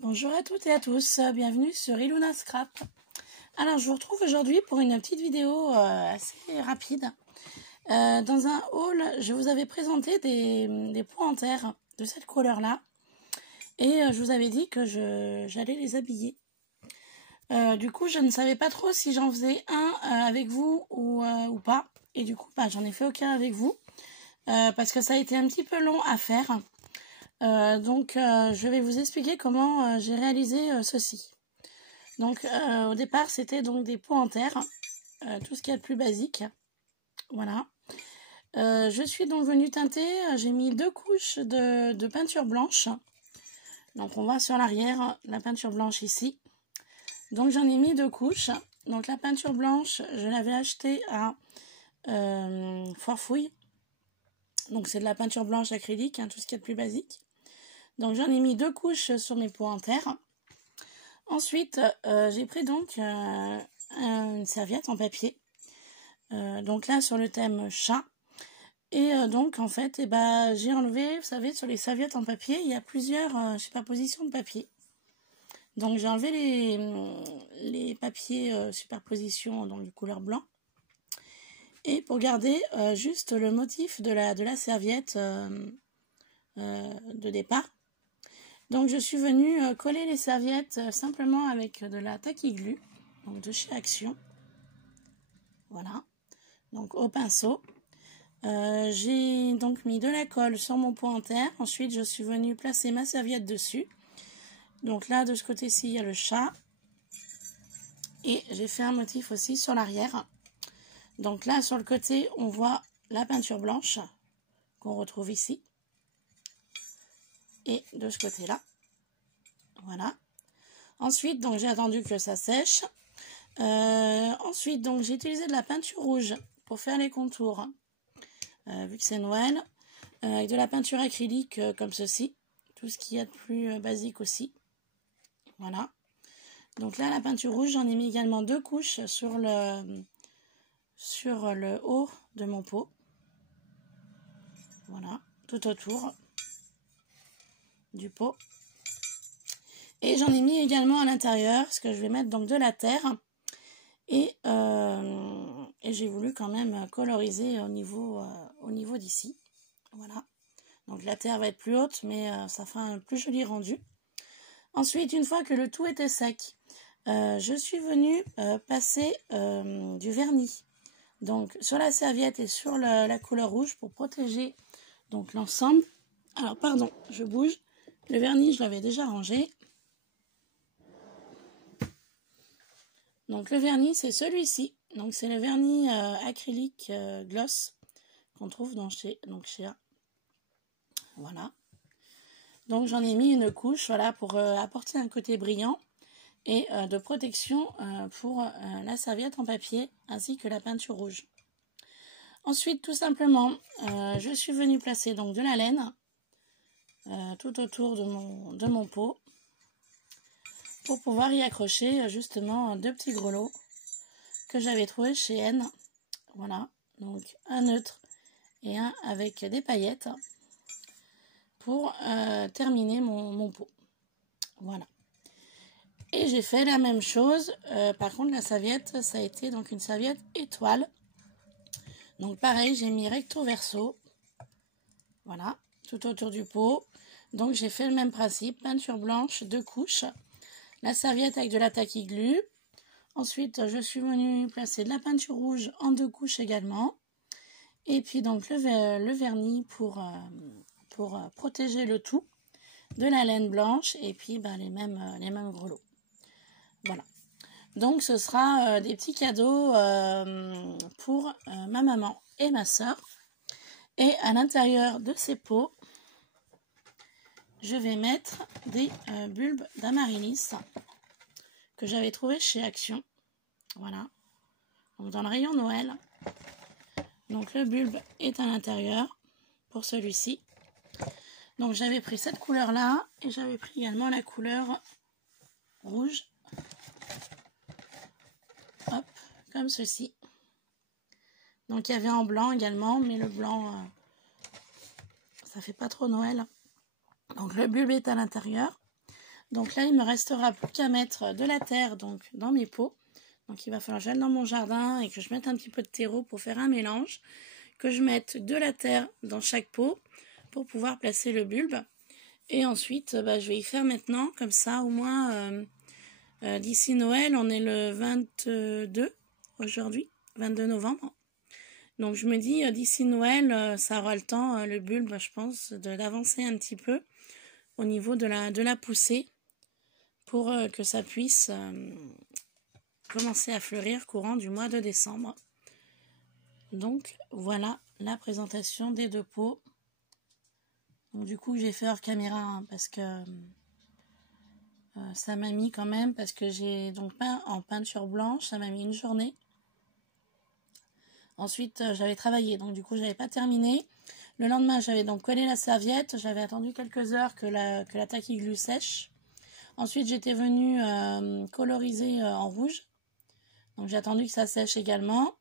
Bonjour à toutes et à tous, bienvenue sur Iluna Scrap. Alors je vous retrouve aujourd'hui pour une petite vidéo assez rapide. Dans un haul, je vous avais présenté des pots en terre de cette couleur là et je vous avais dit que j'allais les habiller. Du coup je ne savais pas trop si j'en faisais un avec vous ou pas, et du coup j'en ai fait aucun avec vous parce que ça a été un petit peu long à faire. Donc je vais vous expliquer comment j'ai réalisé ceci. Donc au départ c'était donc des pots en terre, tout ce qu'il y a de plus basique. Voilà. Je suis donc venue teinter, j'ai mis 2 couches de peinture blanche. Donc on voit sur l'arrière la peinture blanche ici. Donc j'en ai mis 2 couches. Donc la peinture blanche, je l'avais achetée à Foire-Fouille. Donc c'est de la peinture blanche acrylique, hein, tout ce qu'il y a de plus basique. Donc j'en ai mis 2 couches sur mes pots en terre. Ensuite, j'ai pris donc une serviette en papier. Donc là sur le thème chat. Et donc en fait, j'ai enlevé, vous savez, sur les serviettes en papier, il y a plusieurs superpositions de papier. Donc j'ai enlevé les papiers superposition donc de couleur blanc. Et pour garder juste le motif de la serviette de départ. Donc je suis venue coller les serviettes simplement avec de la tacky glue, donc de chez Action. Voilà, donc au pinceau. J'ai donc mis de la colle sur mon pot en terre. Ensuite je suis venue placer ma serviette dessus. Donc là de ce côté-ci il y a le chat. Et j'ai fait un motif aussi sur l'arrière. Donc là sur le côté on voit la peinture blanche qu'on retrouve ici. Et de ce côté-là. Voilà. Ensuite, donc j'ai attendu que ça sèche. Ensuite, donc j'ai utilisé de la peinture rouge pour faire les contours. Vu que c'est Noël. Avec de la peinture acrylique comme ceci. Tout ce qu'il y a de plus basique aussi. Voilà. Donc là, la peinture rouge, j'en ai mis également 2 couches sur le haut de mon pot. Voilà. Tout autour du pot. Et j'en ai mis également à l'intérieur, parce que je vais mettre donc de la terre. Et j'ai voulu quand même coloriser au niveau d'ici. Voilà. Donc la terre va être plus haute, mais ça fera un plus joli rendu. Ensuite, une fois que le tout était sec, je suis venue passer du vernis. Donc sur la serviette et sur la couleur rouge pour protéger donc l'ensemble. Alors pardon, je bouge. Le vernis, je l'avais déjà rangé. Donc le vernis, c'est celui-ci. Donc c'est le vernis acrylique gloss qu'on trouve chez A. Voilà. Donc j'en ai mis une couche, voilà, pour apporter un côté brillant et de protection pour la serviette en papier ainsi que la peinture rouge. Ensuite, tout simplement, je suis venue placer donc de la laine tout autour de mon pot. Pour pouvoir y accrocher justement 2 petits grelots que j'avais trouvé chez N. Voilà, donc un neutre et un avec des paillettes pour terminer mon pot. Voilà. Et j'ai fait la même chose. Par contre, la serviette, ça a été donc une serviette étoile. Donc pareil, j'ai mis recto verso. Voilà, tout autour du pot. Donc j'ai fait le même principe, peinture blanche, 2 couches. La serviette avec de la tacky glue. Ensuite, je suis venue placer de la peinture rouge en 2 couches également. Et puis donc le vernis pour protéger le tout. De la laine blanche et puis les mêmes grelots. Voilà. Donc ce sera des petits cadeaux pour ma maman et ma soeur. Et à l'intérieur de ces pots, je vais mettre des bulbes d'amaryllis que j'avais trouvé chez Action. Voilà. Donc dans le rayon Noël. Donc le bulbe est à l'intérieur pour celui-ci. Donc j'avais pris cette couleur là et j'avais pris également la couleur rouge. Hop, comme ceci. Donc il y avait en blanc également, mais le blanc ça fait pas trop Noël. Donc le bulbe est à l'intérieur. Donc là, il me restera plus qu'à mettre de la terre donc dans mes pots. Donc il va falloir que j'aille dans mon jardin et que je mette un petit peu de terreau pour faire un mélange. Que je mette de la terre dans chaque pot pour pouvoir placer le bulbe. Et ensuite, je vais y faire maintenant, comme ça, au moins d'ici Noël, on est le 22 aujourd'hui, 22 novembre. Donc je me dis, d'ici Noël, ça aura le temps, le bulbe, je pense, d'avancer un petit peu au niveau de la poussée pour que ça puisse commencer à fleurir courant du mois de décembre. Donc voilà la présentation des deux pots. Donc du coup j'ai fait hors caméra hein, parce que ça m'a mis quand même, parce que j'ai donc peint en peinture blanche, ça m'a mis une journée. Ensuite j'avais travaillé, donc du coup j'avais pas terminé. Le lendemain j'avais donc collé la serviette, j'avais attendu quelques heures que la taquiglue sèche. Ensuite j'étais venue coloriser en rouge, donc j'ai attendu que ça sèche également.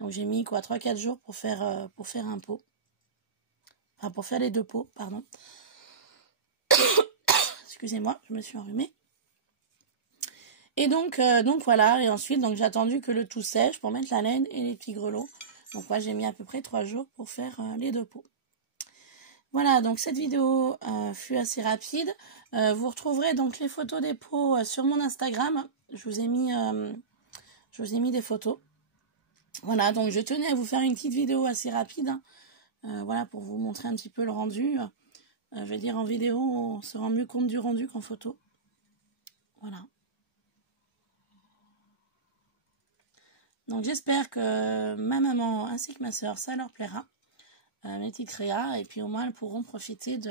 Donc j'ai mis quoi 3-4 jours pour faire un pot. Enfin pour faire les deux pots, pardon. Excusez-moi, je me suis enrhumée. Et donc voilà, et ensuite donc j'ai attendu que le tout sèche pour mettre la laine et les petits grelots. Donc moi j'ai mis à peu près 3 jours pour faire les deux pots. Voilà, donc cette vidéo fut assez rapide. Vous retrouverez donc les photos des pots sur mon Instagram. Je vous ai mis des photos. Voilà, donc je tenais à vous faire une petite vidéo assez rapide. Voilà, pour vous montrer un petit peu le rendu. Je vais dire en vidéo, on se rend mieux compte du rendu qu'en photo. Voilà. Donc j'espère que ma maman ainsi que ma soeur, ça leur plaira. Mes petites créas. Et puis au moins elles pourront profiter de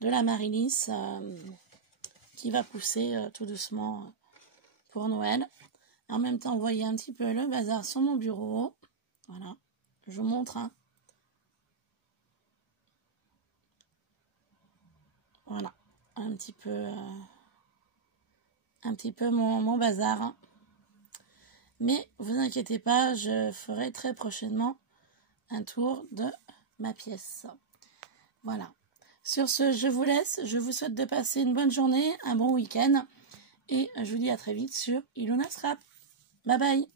la Marilis qui va pousser tout doucement pour Noël. En même temps, vous voyez un petit peu le bazar sur mon bureau. Voilà, je vous montre. Hein. Voilà, un petit peu mon bazar. Hein. Mais vous inquiétez pas, je ferai très prochainement un tour de ma pièce. Voilà. Sur ce, je vous laisse. Je vous souhaite de passer une bonne journée, un bon week-end. Et je vous dis à très vite sur Ilona Scrap. Bye bye.